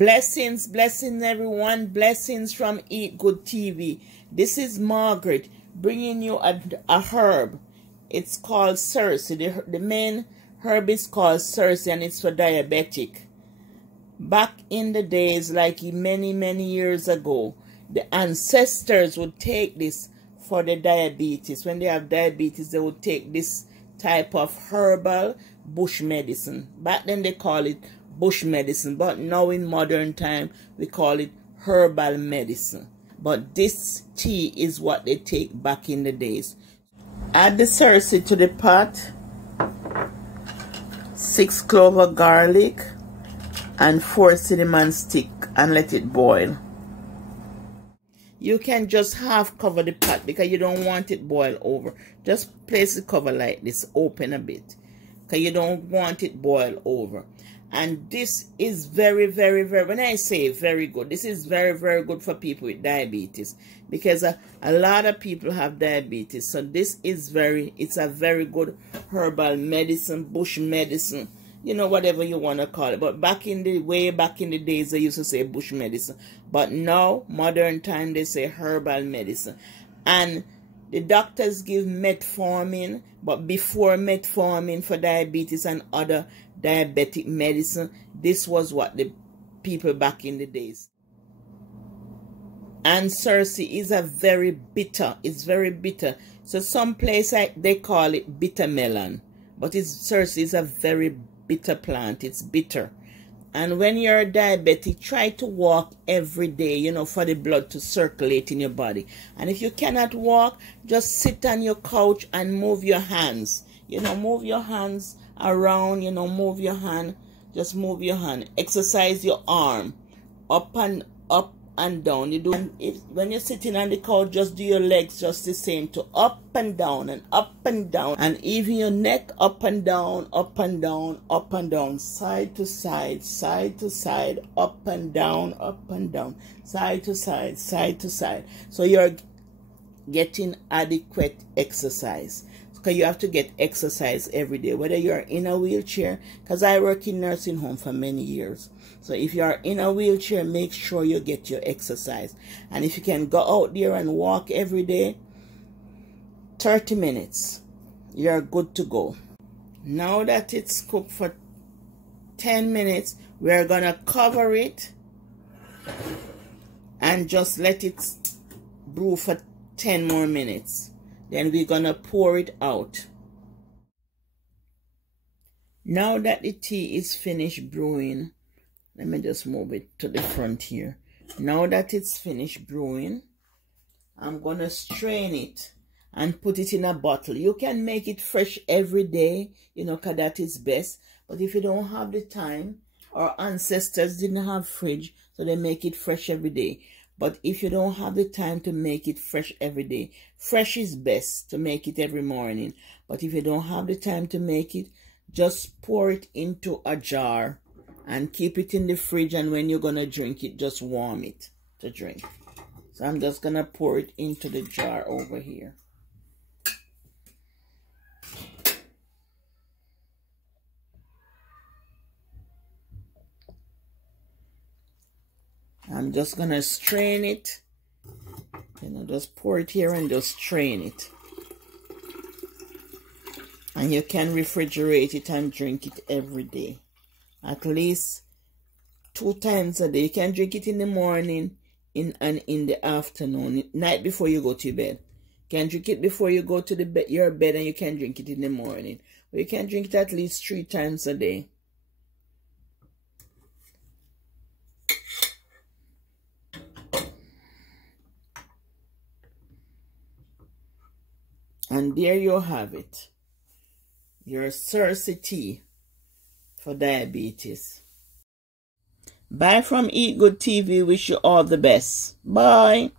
Blessings everyone. Blessings from Eat Good TV. This is Margaret bringing you a herb. It's called Cerasee. The main herb is called Cerasee, and it's for diabetic. Back in the days, like many years ago, the ancestors would take this for the diabetes. When they have diabetes, they would take this type of herbal bush medicine. Back then they call it bush medicine, but now in modern time we call it herbal medicine. But this tea is what they take back in the days. Add the Cerasee to the pot, 6 cloves of garlic and 4 cinnamon stick, and let it boil. You can just half cover the pot because you don't want it boil over. Just place the cover like this, open a bit, because you don't want it boil over. And this is very, when I say very good, this is very good for people with diabetes, because a lot of people have diabetes. So this is it's a very good herbal medicine, bush medicine, you know, whatever you want to call it. But way back in the days, they used to say bush medicine. But now, modern time, they say herbal medicine. And the doctors give metformin, but before metformin for diabetes and other diabetic medicine, this was what the people back in the days. And Cerasee is it's very bitter. So some place they call it bitter melon, but Cerasee is a very bitter plant. It's bitter. And when you're diabetic, try to walk every day, you know, for the blood to circulate in your body. And if you cannot walk, just sit on your couch and move your hands. You know, move your hands around, you know, move your hand. Just move your hand. Exercise your arm up and down. When you're sitting on the couch, just do your legs just the same, to up and down, and even your neck, up and down, side to side, up and down, side to side. So you're getting adequate exercise, because you have to get exercise every day, whether you're in a wheelchair, because I work in nursing home for many years. So if you are in a wheelchair, make sure you get your exercise. And if you can go out there and walk every day, 30 minutes, you're good to go. Now that it's cooked for 10 minutes, we're going to cover it and just let it brew for 10 more minutes. Then we're going to pour it out. Now that the tea is finished brewing, let me just move it to the front here. Now that it's finished brewing, I'm going to strain it and put it in a bottle. You can make it fresh every day, you know, because that is best. But if you don't have the time, our ancestors didn't have fridge, so they make it fresh every day. But if you don't have the time to make it fresh every day, fresh is best to make it every morning. But if you don't have the time to make it, just pour it into a jar and keep it in the fridge, and when you're going to drink it, just warm it to drink. So I'm just going to pour it into the jar over here. I'm just going to strain it. You know, just pour it here and just strain it. And you can refrigerate it and drink it every day. At least 2 times a day. You can drink it in the morning and in the afternoon, night before you go to bed. You can drink it before you go to your bed, and you can drink it in the morning. But you can drink it at least 3 times a day. And there you have it. Your Cerasee tea for diabetes. Bye from Eat Good TV. Wish you all the best. Bye.